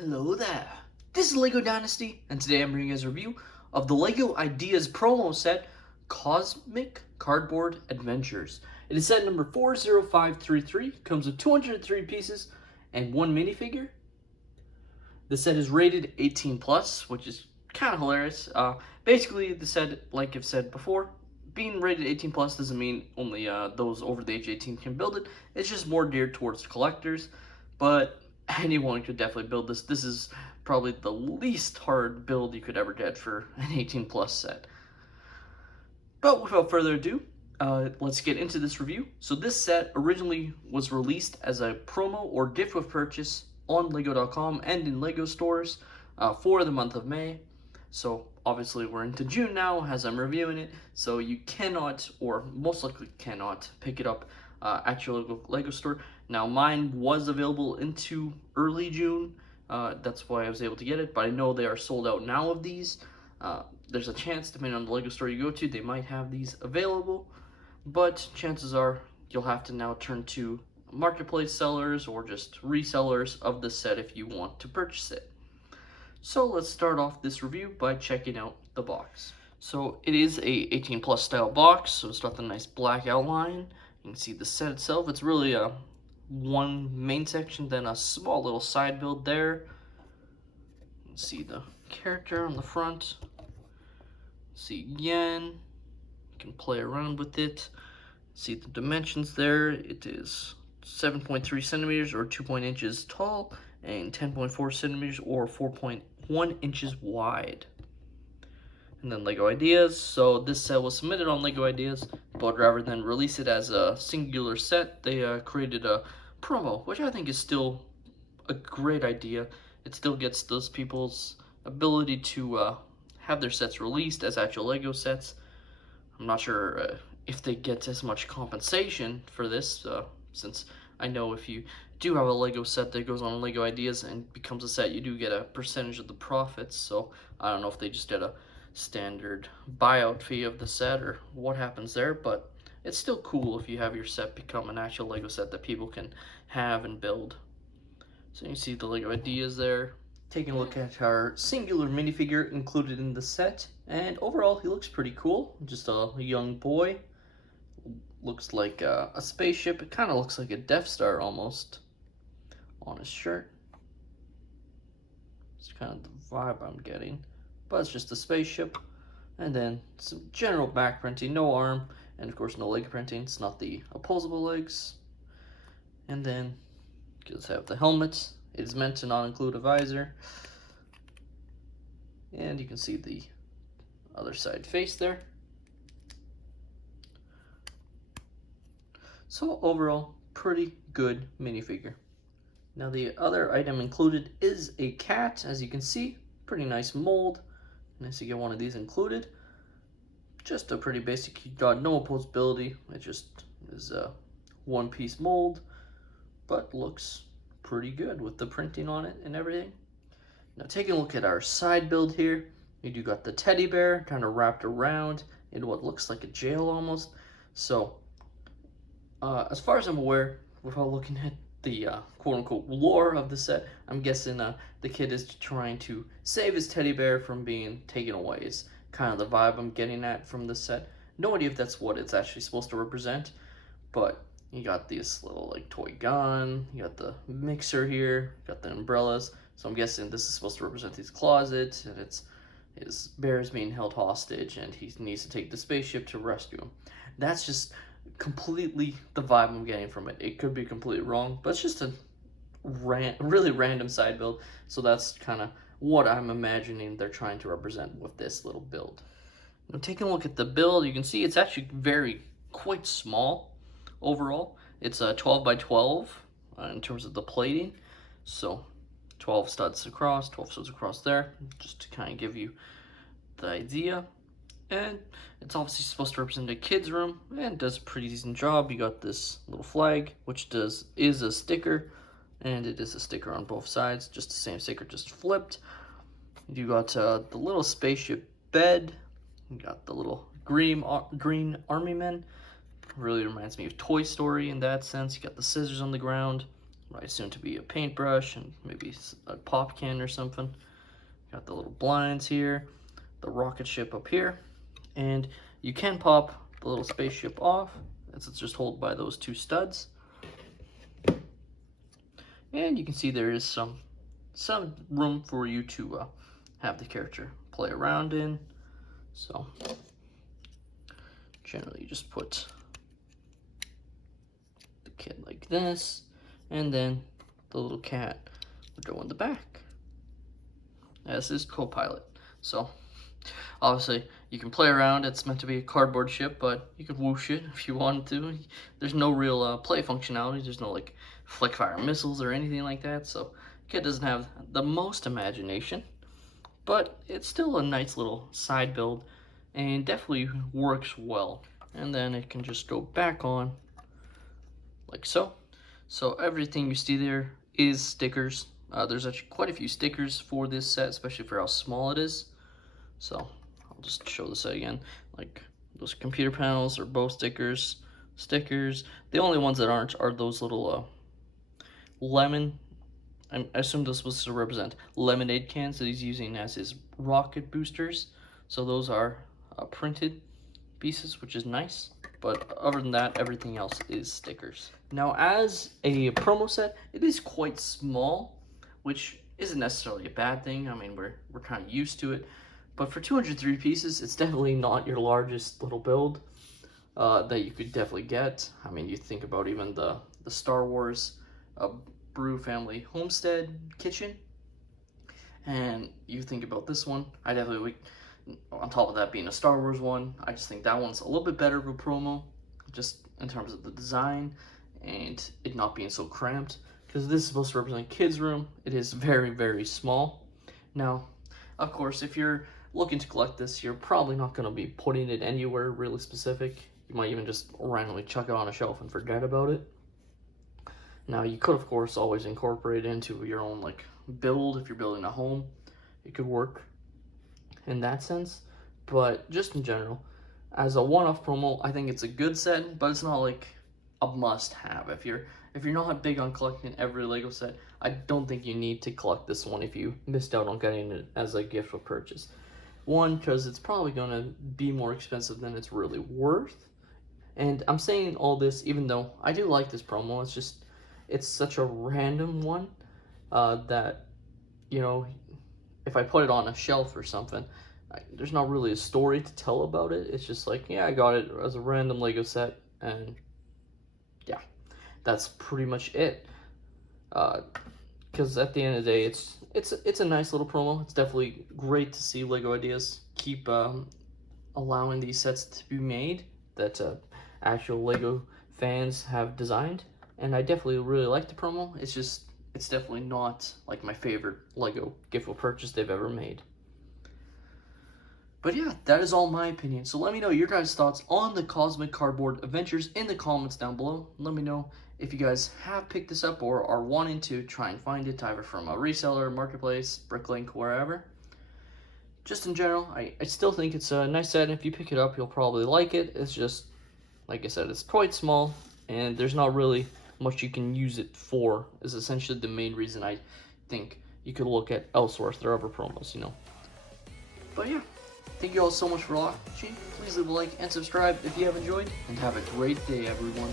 Hello there. This is LEGO Dynasty, and today I'm bringing you guys a review of the LEGO Ideas promo set, Cosmic Cardboard Adventures. It is set number 40533, comes with 203 pieces and one minifigure. The set is rated 18 plus, which is kind of hilarious. Basically, the set, like I've said before, being rated 18 plus doesn't mean only those over the age 18 can build it. It's just more geared towards collectors, but anyone could definitely build this. This is probably the least hard build you could ever get for an 18 plus set. But without further ado, let's get into this review. So this set originally was released as a promo or gift with purchase on lego.com and in LEGO stores for the month of May. So obviously we're into June now as I'm reviewing it, so you cannot, or most likely cannot, pick it up at your local LEGO store. Now mine was available into early June, that's why I was able to get it, but I know they are sold out now of these. There's a chance, depending on the LEGO store you go to, they might have these available, but chances are you'll have to now turn to marketplace sellers or just resellers of the set if you want to purchase it. So let's start off this review by checking out the box. So it is a 18 plus style box, so it's got the nice black outline. You can see the set itself. It's really a one main section, then a small little side build there. You can see the character on the front. See yen. You can play around with it. See the dimensions there. It is 7.3 centimeters or 2 inches tall and 10.4 centimeters or 4.1 inches wide. And then LEGO Ideas. So this set was submitted on LEGO Ideas, but rather than release it as a singular set, they created a promo, which I think is still a great idea. It still gets those people's ability to have their sets released as actual LEGO sets. I'm not sure if they get as much compensation for this, since I know if you do have a LEGO set that goes on LEGO Ideas and becomes a set, you do get a percentage of the profits. So I don't know if they just get a standard buyout fee of the set or what happens there, but it's still cool if you have your set become an actual LEGO set that people can have and build. So you see the LEGO Ideas there. Taking a look at our singular minifigure included in the set, and overall he looks pretty cool. Just a young boy. Looks like a spaceship. It kind of looks like a Death Star almost on his shirt. It's kind of the vibe I'm getting, but it's just a spaceship. And then some general back printing, no arm, and of course no leg printing. It's not the opposable legs. And then you just have the helmet. It is meant to not include a visor. And you can see the other side face there. So overall, pretty good minifigure. Now the other item included is a cat, as you can see. Pretty nice mold. Nice to get one of these included. Just a pretty basic, you got no opposability. It just is a one-piece mold, but looks pretty good with the printing on it and everything. Now taking a look at our side build here, you do got the teddy bear kind of wrapped around in what looks like a jail almost. So as far as I'm aware, without looking at the quote-unquote lore of the set, I'm guessing the kid is trying to save his teddy bear from being taken away is kind of the vibe I'm getting at from the set. No idea if that's what it's actually supposed to represent, but you got this little like toy gun, you got the mixer here, you got the umbrellas, so I'm guessing this is supposed to represent his closet, and it's his bear is being held hostage and he needs to take the spaceship to rescue him. That's just completely the vibe I'm getting from it. It could be completely wrong, but it's just a really random side build, so that's kind of what I'm imagining they're trying to represent with this little build. Now taking a look at the build, you can see it's actually quite small overall. It's a 12 by 12 in terms of the plating, so 12 studs across there, just to kind of give you the idea. And it's obviously supposed to represent a kid's room, and does a pretty decent job. You got this little flag, which is a sticker, and it is a sticker on both sides, just the same sticker, just flipped. You got the little spaceship bed. You got the little green army men. Really reminds me of Toy Story in that sense. You got the scissors on the ground. what I assume to be a paintbrush and maybe a pop can or something. Got the little blinds here, the rocket ship up here, and you can pop the little spaceship off, as it's just held by those two studs. And you can see there is some room for you to have the character play around in. So generally you just put the kid like this, and then the little cat would go in the back as his co-pilot. So obviously you can play around. It's meant to be a cardboard ship, but you could whoosh it if you wanted to. There's no real play functionality. There's no like flick fire missiles or anything like that, so kid doesn't have the most imagination, but it's still a nice little side build and definitely works well. And then it can just go back on like so. So everything you see there is stickers. There's actually quite a few stickers for this set, especially for how small it is. So I'll just show this again. Like those computer panels are both stickers. The only ones that aren't are those little lemon, I assume this was to represent lemonade cans that he's using as his rocket boosters. So those are printed pieces, which is nice. But other than that, everything else is stickers. Now, as a promo set, it is quite small, which isn't necessarily a bad thing. I mean, we're kind of used to it. But for 203 pieces, it's definitely not your largest little build that you could definitely get. I mean, you think about even the Star Wars Brew Family Homestead Kitchen, and you think about this one. I definitely, on top of that being a Star Wars one, I just think that one's a little bit better of a promo, just in terms of the design and it not being so cramped, because this is supposed to represent kids' room. It is very, very small. Now, of course, if you're looking to collect this, you're probably not going to be putting it anywhere really specific. You might even just randomly chuck it on a shelf and forget about it. Now, you could, of course, always incorporate it into your own like build. If you're building a home, it could work in that sense. But just in general, as a one-off promo, I think it's a good set, but it's not like a must-have. If you're not big on collecting every Lego set, I don't think you need to collect this one if you missed out on getting it as a gift or purchase. One, because it's probably going to be more expensive than it's really worth. And I'm saying all this even though I do like this promo. It's such a random one that, you know, if I put it on a shelf or something, there's not really a story to tell about it. It's just like, yeah, I got it as a random Lego set, and yeah, that's pretty much it. Because at the end of the day, it's a nice little promo. It's definitely great to see Lego Ideas keep allowing these sets to be made that actual Lego fans have designed. And I definitely really like the promo. It's definitely not like my favorite Lego gift or purchase they've ever made. But yeah, that is all my opinion. So let me know your guys' thoughts on the Cosmic Cardboard Adventures in the comments down below. Let me know if you guys have picked this up or are wanting to try and find it, either from a reseller, marketplace, Bricklink, wherever. Just in general, I still think it's a nice set. If you pick it up, you'll probably like it. It's just, like I said, it's quite small, and there's not really much you can use it for, is essentially the main reason I think you could look at elsewhere if there are other promos, you know. But yeah, thank you all so much for watching. Please leave a like and subscribe if you have enjoyed, and have a great day, everyone.